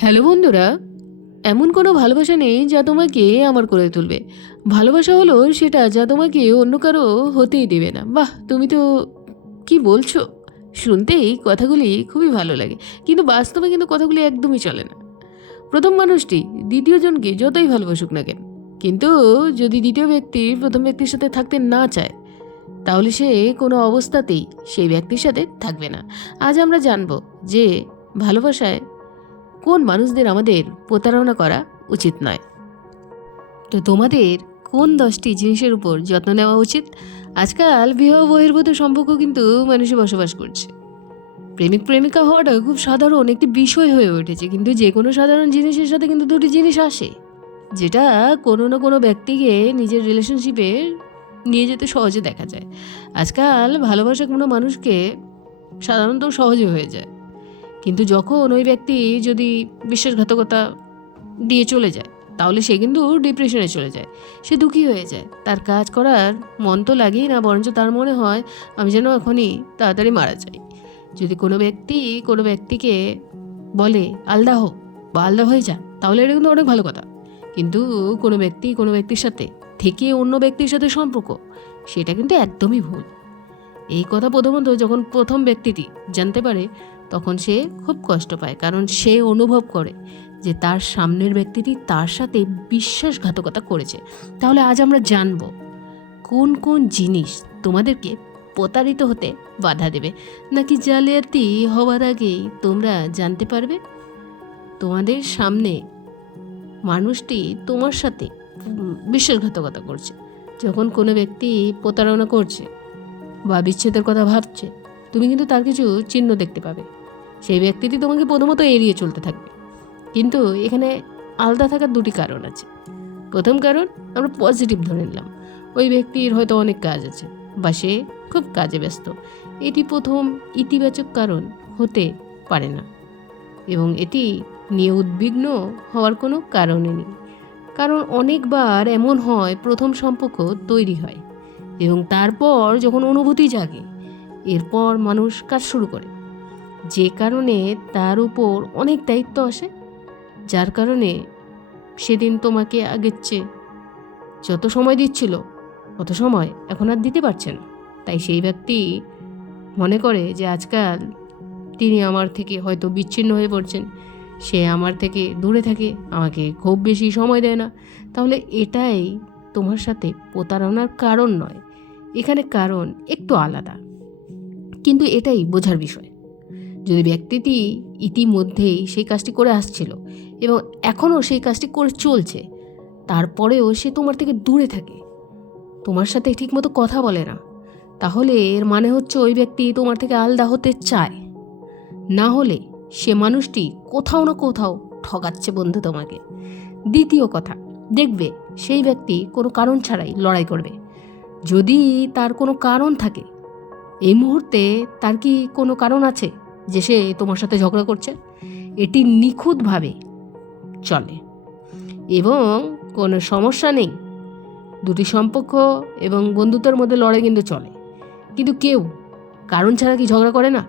Hello বন্ধুরা, এমন কোনো ভালোবাসা নেই যা তোমাকে আমার করে তুলবে। ভালোবাসা হলো সেটা যা তোমাকে অন্য কারও হতেই দেবে না। বাহ, তুমি তো কি বলছো? শুনতেই কথাগুলি খুবই ভালো লাগে, কিন্তু বাস্তবে কিন্তু কথাগুলি একদমই চলে না। প্রথম মানুষটি, দ্বিতীয় জনকে যতই ভালোবাসুক না কেন, কিন্তু যদি দ্বিতীয় ব্যক্তি প্রথম ব্যক্তির সাথে থাকতে না চায়, তাহলে সে কোনো অবস্থাতেই সেই ব্যক্তির সাথে থাকবে না। আজ আমরা জানব যে ভালোবাসায় কোন মানুষদের আমাদের প্রতারণা করা উচিত নয়? তো তোমাদের কোন দশটি জিনিসের উপর যত্ন নেওয়া উচিত? আজকাল বিবাহ বহির্ভূত সম্পর্ক কিন্তু মানুষে বসবাস করছে। প্রেমিক প্রেমিকা হওয়াটা খুব সাধারণ একটি বিষয় হয়ে উঠেছে, কিন্তু যে কোনো সাধারণ জিনিসের সাথে কিন্তু দুটি জিনিস আসে। যেটা কোনো না কোনো ব্যক্তিকে নিজের রিলেশনশিপে নিয়ে যেতে সহজে দেখা যায়। আজকাল ভালোবাসা কোনো মানুষকে সাধারণত সহজে হয়ে যায়। কিন্তু যখন ওই ব্যক্তি যদি বিশ্বাসঘাতকতা দিয়ে চলে যায়, তাহলে সে কিন্তু ডিপ্রেশনে চলে যায়। সে দুঃখী হয়ে যায়। তার কাজ করার মন তো লাগেই না, বরঞ্চ তার মনে হয়, আমি যেন এখনই তাড়াতাড়ি মারা যাই। যদি কোনো ব্যক্তি কোনো ব্যক্তিকে বলে, আলদা হোক বা আলদা হয়ে যা তাহলে এটা কিন্তু অনেক ভালো কথা। কিন্তু কোনো ব্যক্তি কোনো ব্যক্তির সাথে থেকে অন্য ব্যক্তির সাথে সম্পর্ক, সেটা কিন্তু একদমই ভুল। এই কথা প্রথমত যখন প্রথম ব্যক্তিটি জানতে পারে তখন সে খুব কষ্ট পায়, কারণ সে অনুভব করে যে তার সামনের ব্যক্তিটি তার সাথে বিশ্বাসঘাতকতা করেছে। তাহলে আজ আমরা জানব, কোন কোন জিনিস তোমাদেরকে প্রতারিত হতে বাধা দেবে? নাকি জালিয়াতি হওয়ার আগেই তোমরা জানতে পারবে? তোমাদের সামনে মানুষটি তোমার সাথে বিশ্বাসঘাতকতা করছে। যখন কোনো ব্যক্তি প্রতারণা করছে বা বিচ্ছেদের কথা ভাবছে, তুমি কিন্তু তার কিছু চিহ্ন দেখতে পাবে। সেই ব্যক্তিটি তোমাকে প্রথমত এড়িয়ে চলতে থাকবে। কিন্তু এখানে আলাদা থাকার দুটি কারণ আছে। প্রথম কারণ, আমরা পজিটিভ ধরে নিলাম। ওই ব্যক্তির হয়তো অনেক কাজ আছে বা সে খুব কাজে ব্যস্ত। এটি প্রথম ইতিবাচক কারণ হতে পারে না। এবং এটি নিয়ে উদ্বিগ্ন হওয়ার কোনো কারণই নেই। কারণ অনেকবার এমন হয়, প্রথম সম্পর্ক তৈরি হয় এবং তারপর যখন অনুভূতি জাগে, এরপর মানুষ কাজ শুরু করে। যে কারণে তার উপর অনেক দায়িত্ব আসে। যার কারণে সেদিন তোমাকে আগের চেয়ে যত সময় দিচ্ছিল, অত সময় এখন আর দিতে পারছে না। তাই সেই ব্যক্তি মনে করে যে আজকাল তিনি আমার থেকে হয়তো বিচ্ছিন্ন হয়ে পড়ছেন। সে আমার থেকে দূরে থাকে, আমাকে খুব বেশি সময় দেয় না। তাহলে এটাই তোমার সাথে প্রতারণার কারণ নয়। এখানে কারণ একটু আলাদা। কিন্তু এটাই বোঝার বিষয়। যদি ব্যক্তিটি ইতিমধ্যেই সেই কাজটি করে আসছিল এবং এখনও সেই কাজটি করে চলছে, তারপরেও সে তোমার থেকে দূরে থাকে। তোমার সাথে ঠিকমতো কথা বলে না। তাহলে এর মানে হচ্ছে ওই ব্যক্তি তোমার থেকে আলাদা হতে চায়। না হলে সে মানুষটি কোথাও না কোথাও ঠগাচ্ছে বন্ধু তোমাকে। দ্বিতীয় কথা, দেখবে সেই ব্যক্তি কোনো কারণ ছাড়াই লড়াই করবে। যদি তার কোনো কারণ থাকে, এই মুহূর্তে তার কি কোনো কারণ আছে? যে সে তোমার সাথে ঝগড়া করছে, এটি নিখুঁতভাবে চলে। এবং কোনো সমস্যা নেই। দুটি সম্পর্ক এবং বন্ধুত্বের মধ্যে লড়াই কিন্তু চলে। কিন্তু কেউ কারণ ছাড়া কি ঝগড়া করে না?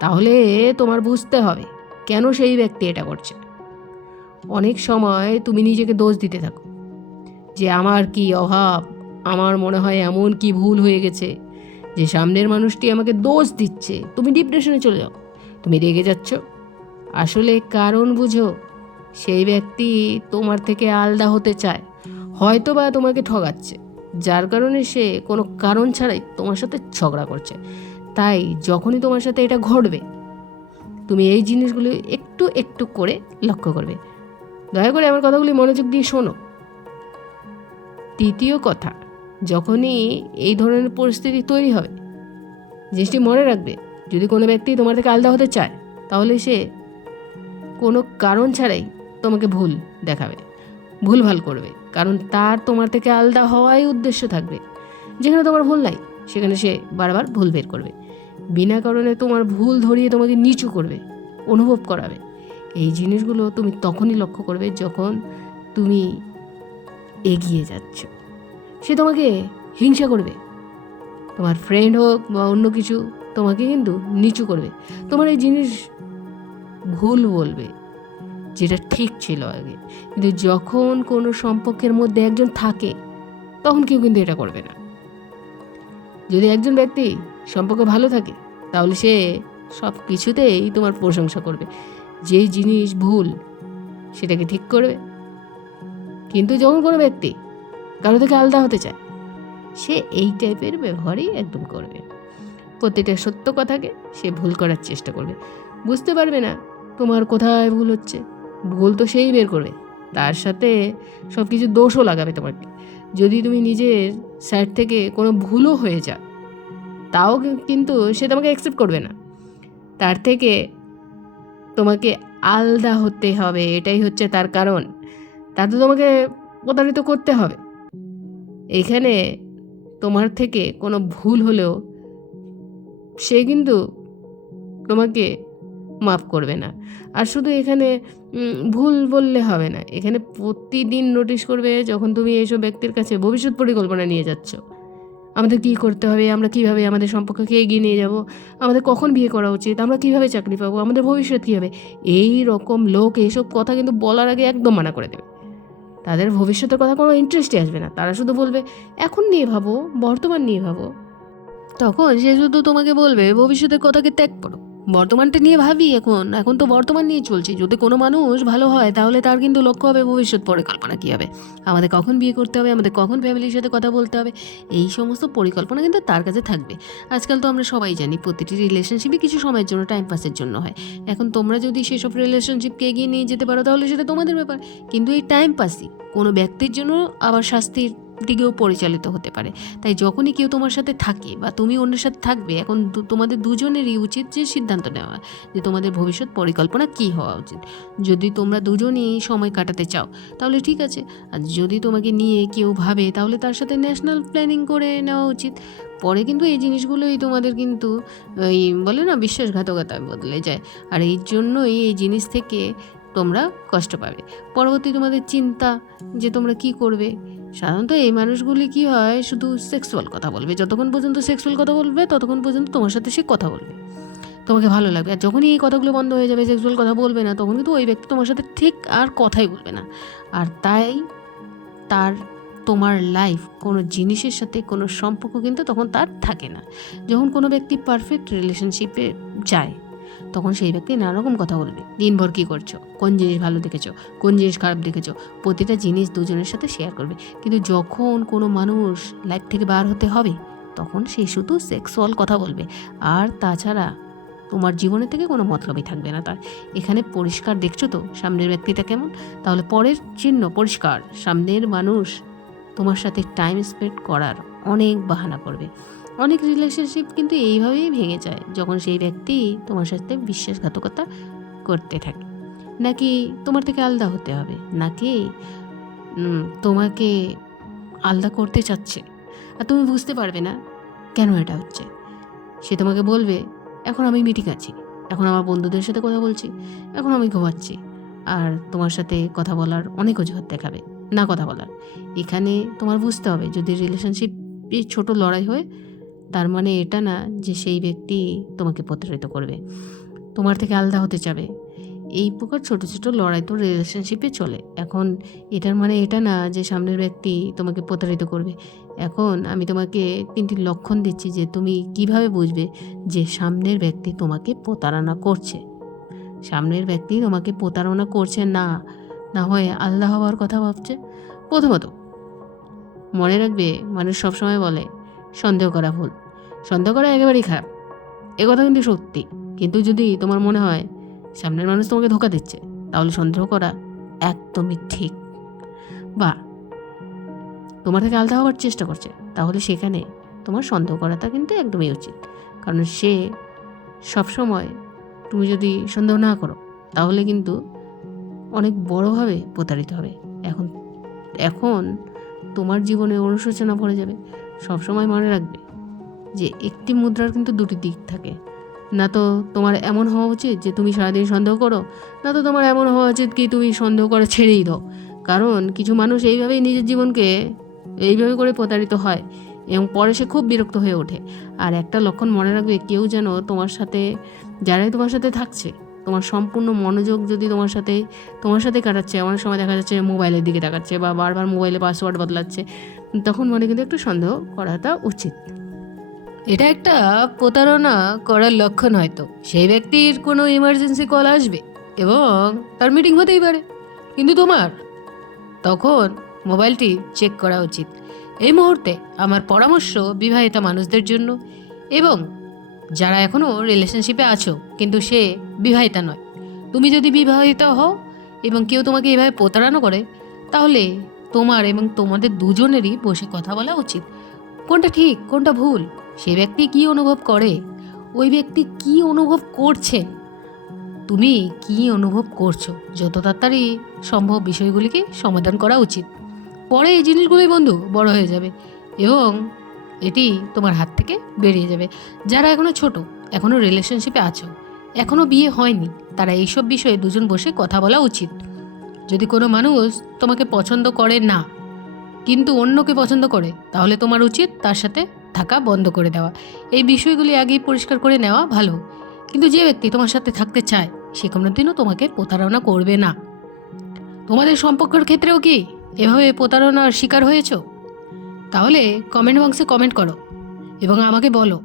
তাহলে তোমার বুঝতে হবে কেন সেই ব্যক্তি এটা করছে। অনেক সময় তুমি নিজেকে দোষ দিতে থাকো যে আমার কি অভাব? আমার মনে হয় এমন কি ভুল হয়ে গেছে। যে সামনের মানুষটি আমাকে দোষ দিচ্ছে, তুমি ডিপ্রেশনে চলে যাও। তুমি রেগে যাচ্ছ। আসলে কারণ বুঝো, সেই ব্যক্তি তোমার থেকে আলাদা হতে চায় হয়তো বা তোমাকে ঠগাচ্ছে, যার কারণে সে কোনো কারণ ছাড়াই তোমার সাথে ঝগড়া করছে। তাই যখনই তোমার সাথে এটা ঘটবে, তুমি এই জিনিসগুলো একটু একটু করে লক্ষ্য করবে। দয়া করে আমার কথাগুলি মনোযোগ দিয়ে শোনো। তৃতীয় কথা যখনই এই ধরনের পরিস্থিতি তৈরি হবে জিনিসটি মনে রাখবে, যদি কোনো ব্যক্তি তোমার থেকে আলাদা হতে চায়, তাহলে সে কোনো কারণ ছাড়াই তোমাকে ভুল দেখাবে, ভুল ভালো করবে। কারণ তার তোমার থেকে আলাদা হওয়াই উদ্দেশ্য থাকবে। যেখানে তোমার ভুল নাই, সেখানে সে বারবার ভুল বের করবে। বিনা কারণে তোমার ভুল ধরিয়ে তোমাকে নিচু করবে, অনুভব করাবে। এই জিনিসগুলো তুমি তখনই লক্ষ্য করবে যখন তুমি এগিয়ে যাচ্ছ। সে তোমাকে হিংসা করবে। তোমার ফ্রেন্ড হোক বা অন্য কিছু, তোমাকে কিন্তু নিচু করবে। তোমার এই জিনিস ভুল বলবে, যেটা ঠিক ছিল আগে। কিন্তু যখন কোনো সম্পর্কের মধ্যে একজন থাকে, তখন কেউ কিন্তু এটা করবে না। যদি একজন ব্যক্তি সম্পর্ক ভালো থাকে, তাহলে সে সব কিছুতেই তোমার প্রশংসা করবে। যেই জিনিস ভুল, সেটাকে ঠিক করবে। কিন্তু যখন কোনো ব্যক্তি কারও থেকে আলাদা হতে চায়। সে এই টাইপের ব্যবহারই একদম করবে। প্রত্যেকটা সত্য কথাকে সে ভুল করার চেষ্টা করবে। বুঝতে পারবে না, তোমার কোথায় ভুল হচ্ছে। ভুল তো সেই বের করবে। তার সাথে সব কিছু দোষও লাগাবে তোমাকে। যদি তুমি নিজের সাইড থেকে কোনো ভুলও হয়ে যা তাও কিন্তু সে তোমাকে অ্যাকসেপ্ট করবে না। তার থেকে তোমাকে আলাদা হতে হবে, এটাই হচ্ছে তার কারণ। তার তো তোমাকে প্রতারিত করতে হবে। এখানে তোমার থেকে কোনো ভুল হলেও সে কিন্তু তোমাকে মাফ করবে না। আর শুধু এখানে ভুল বললে হবে না। এখানে প্রতিদিন নোটিশ করবে যখন তুমি এইসব ব্যক্তির কাছে ভবিষ্যৎ পরিকল্পনা নিয়ে যাচ্ছ। আমাদের কী করতে হবে? আমরা কীভাবে আমাদের সম্পর্ককে এগিয়ে নিয়ে যাব? আমাদের কখন বিয়ে করা উচিত? আমরা কীভাবে চাকরি পাবো? আমাদের ভবিষ্যৎ কী হবে? এই রকম লোক এইসব কথা কিন্তু বলার আগে একদম মানা করে দেবে। তাদের ভবিষ্যতের কথা কোনো ইন্টারেস্টই আসবে না। তারা শুধু বলবে, এখন নিয়ে ভাবো, বর্তমান নিয়ে ভাবো। তখন সে শুধু তোমাকে বলবে, ভবিষ্যতের কথাকে ত্যাগ করো? বর্তমানটা নিয়ে ভাবি এখন। এখন তো বর্তমান নিয়ে চলছি। যদি কোনো মানুষ ভালো হয়, তাহলে তার কিন্তু লক্ষ্য হবে ভবিষ্যৎ পরিকল্পনা কী হবে। আমাদের কখন বিয়ে করতে হবে, আমাদের কখন ফ্যামিলির সাথে কথা বলতে হবে, এই সমস্ত পরিকল্পনা কিন্তু তার কাছে থাকবে। আজকাল তো আমরা সবাই জানি, প্রতিটি রিলেশনশিপই কিছু সময়ের জন্য টাইম পাসের জন্য হয়। এখন তোমরা যদি সেসব রিলেশনশিপকে এগিয়ে নিয়ে যেতে পারো, তাহলে সেটা তোমাদের ব্যাপার। কিন্তু এই টাইম পাসই কোনো ব্যক্তির জন্য আবার শাস্তির দিকেও পরিচালিত হতে পারে। তাই যখনই কেউ তোমার সাথে থাকে বা তুমি অন্যের সাথে থাকবে, এখন তোমাদের দুজনেরই উচিত যে সিদ্ধান্ত নেওয়া যে তোমাদের ভবিষ্যৎ পরিকল্পনা কী হওয়া উচিত। যদি তোমরা দুজনেই সময় কাটাতে চাও, তাহলে ঠিক আছে। আর যদি তোমাকে নিয়ে কেউ ভাবে, তাহলে তার সাথে ন্যাশনাল প্ল্যানিং করে নেওয়া উচিত। পরে কিন্তু এই জিনিসগুলোই তোমাদের কিন্তু ওই বলে না বিশ্বাসঘাতকতায় বদলে যায়। আর এই জন্যই এই জিনিস থেকে তোমরা কষ্ট পাবে। পরবর্তী তোমাদের চিন্তা যে তোমরা কি করবে? সাধারণত এই মানুষগুলি কি হয়? শুধু সেক্সুয়াল কথা বলবে। যতক্ষণ পর্যন্ত সেক্সুয়াল কথা বলবে, ততক্ষণ পর্যন্ত তোমার সাথে সে কথা বলবে। তোমাকে ভালো লাগবে। আর যখনই এই কথাগুলো বন্ধ হয়ে যাবে সেক্সুয়াল কথা বলবে না, তখন কিন্তু ওই ব্যক্তি তোমার সাথে ঠিক আর কথাই বলবে না। আর তাই তার, তোমার লাইফ কোনো জিনিসের সাথে, কোনো সম্পর্ক কিন্তু তখন তার থাকে না। যখন কোনো ব্যক্তি পারফেক্ট রিলেশনশিপে যায় তখন সেই ব্যক্তি নানা রকম কথা বলবে। দিনভর কী করছ? কোন জিনিস ভালো দেখেছ? কোন জিনিস খারাপ দেখেছ? প্রতিটা জিনিস দুজনের সাথে শেয়ার করবে। কিন্তু যখন কোনো মানুষ লাইফ থেকে বার হতে হবে, তখন সে শুধু সেক্সুয়াল কথা বলবে। আর তাছাড়া তোমার জীবনের থেকে কোনো মতলবই থাকবে না তার। এখানে পরিষ্কার দেখছ তো সামনের ব্যক্তিটা কেমন? তাহলে পরের চিহ্ন পরিষ্কার। সামনের মানুষ তোমার সাথে টাইম স্পেন্ড করার অনেক বাহানা করবে। অনেক রিলেশনশিপ কিন্তু এইভাবেই ভেঙে যায় যখন সেই ব্যক্তি তোমার সাথে বিশ্বাসঘাতকতা করতে থাকে। নাকি তোমার থেকে আলাদা হতে হবে? নাকি তোমাকে আলাদা করতে চাচ্ছে? আর তুমি বুঝতে পারবে না কেন এটা হচ্ছে? সে তোমাকে বলবে, এখন আমি মিটিং আছি। এখন আমার বন্ধুদের সাথে কথা বলছি। এখন আমি ঘুমাচ্ছি। আর তোমার সাথে কথা বলার অনেক অজুহাত দেখাবে। না কথা বলার। এখানে তোমার বুঝতে হবে যদি রিলেশনশিপ ছোট লড়াই হয় তার মানে এটা না যে সেই ব্যক্তি তোমাকে প্রতারিত করবে। তোমার থেকে আলাদা হতে চাবে। এই প্রকার ছোট ছোট লড়াই তো রিলেশনশিপে চলে। এখন এটার মানে এটা না যে সামনের ব্যক্তি তোমাকে প্রতারিত করবে। এখন আমি তোমাকে তিনটি লক্ষণ দিচ্ছি যে তুমি কীভাবে বুঝবে যে সামনের ব্যক্তি তোমাকে প্রতারণা করছে? সামনের ব্যক্তি তোমাকে প্রতারণা করছে না না হয় আল্লাহ হওয়ার কথা ভাবছে? প্রথমত, মনে রাখবে, মানুষ সবসময় বলে, সন্দেহ করা ভুল। সন্দেহ করা একেবারেই খারাপ। এ কথা কিন্তু সত্যি। কিন্তু যদি তোমার মনে হয় সামনের মানুষ তোমাকে ধোকা দিচ্ছে, তাহলে সন্দেহ করা একদমই ঠিক। বা, তোমার থেকে আলাদা হওয়ার চেষ্টা করছে, তাহলে সেখানে তোমার সন্দেহ করাটা কিন্তু একদমই উচিত। কারণ সে সবসময় তুমি যদি সন্দেহ না করো, তাহলে কিন্তু অনেক বড়োভাবে প্রতারিত হবে। এখন এখন তোমার জীবনে অনুশোচনা পড়ে যাবে। সবসময় মনে রাখবে যে একটি মুদ্রার কিন্তু দুটি দিক থাকে। না তো তোমার এমন হওয়া উচিত যে তুমি সারাদিন সন্দেহ করো, না তো তোমার এমন হওয়া উচিত কি তুমি সন্দেহ করে ছেড়েই দাও। কারণ কিছু মানুষ এইভাবেই নিজের জীবনকে এইভাবে করে প্রতারিত হয় এবং পরে সে খুব বিরক্ত হয়ে ওঠে। আর একটা লক্ষণ মনে রাখবে, কেউ যেন তোমার সাথে, যারাই তোমার সাথে থাকছে, তোমার সম্পূর্ণ মনোযোগ যদি তোমার সাথে তোমার সাথে কাটাচ্ছে, অনেক সময় দেখা যাচ্ছে মোবাইলের দিকে তাকাচ্ছে বা বারবার মোবাইলে পাসওয়ার্ড বদলাচ্ছে, তখন মনে কিন্তু একটু সন্দেহ করাটা উচিত। এটা একটা প্রতারণা করার লক্ষণ হয়তো। সেই ব্যক্তির কোনো ইমার্জেন্সি কল আসবে এবং তার মিটিং হতেই পারে। কিন্তু তোমার? তখন মোবাইলটি চেক করা উচিত। এই মুহূর্তে আমার পরামর্শ বিবাহিতা মানুষদের জন্য এবং যারা এখনও রিলেশনশিপে আছো, কিন্তু সে বিবাহিতা নয়। তুমি যদি বিবাহিতা হও এবং কেউ তোমাকে এভাবে প্রতারণা করে, তাহলে তোমার এবং তোমাদের দুজনেরই বসে কথা বলা উচিত। কোনটা ঠিক, কোনটা ভুল? সে ব্যক্তি কি অনুভব করে? ওই ব্যক্তি কি অনুভব করছে? তুমি কি অনুভব করছ? যত তাড়াতাড়ি সম্ভব বিষয়গুলিকে সমাধান করা উচিত। পরে এই জিনিসগুলোই বন্ধু বড় হয়ে যাবে এবং এটি তোমার হাত থেকে বেরিয়ে যাবে। যারা এখনও ছোট এখনও রিলেশনশিপে আছো এখনও বিয়ে হয়নি, তারা এইসব বিষয়ে দুজন বসে কথা বলা উচিত। যদি কোনো মানুষ তোমাকে পছন্দ করে না, কিন্তু অন্যকে পছন্দ করে, তাহলে তোমার উচিত তার সাথে থাকা বন্ধ করে দেওয়া। এই বিষয়গুলি আগেই পরিষ্কার করে নেওয়া ভালো। কিন্তু যে ব্যক্তি তোমার সাথে থাকতে চায়, সে কোনোদিনও তোমাকে প্রতারণা করবে না। তোমাদের সম্পর্কের ক্ষেত্রেও কি এভাবে প্রতারণার শিকার হয়েছো? তাহলে কমেন্ট বক্সে কমেন্ট করো এবং আমাকে বলো,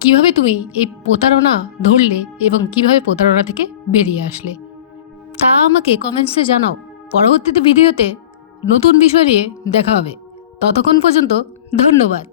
কীভাবে তুমি এই প্রতারণা ধরলে এবং কীভাবে প্রতারণা থেকে বেরিয়ে আসলে? তা আমাকে কমেন্টসে জানাও। পরবর্তীতে ভিডিওতে নতুন বিষয় নিয়ে দেখা হবে। ততক্ষণ পর্যন্ত ধন্যবাদ।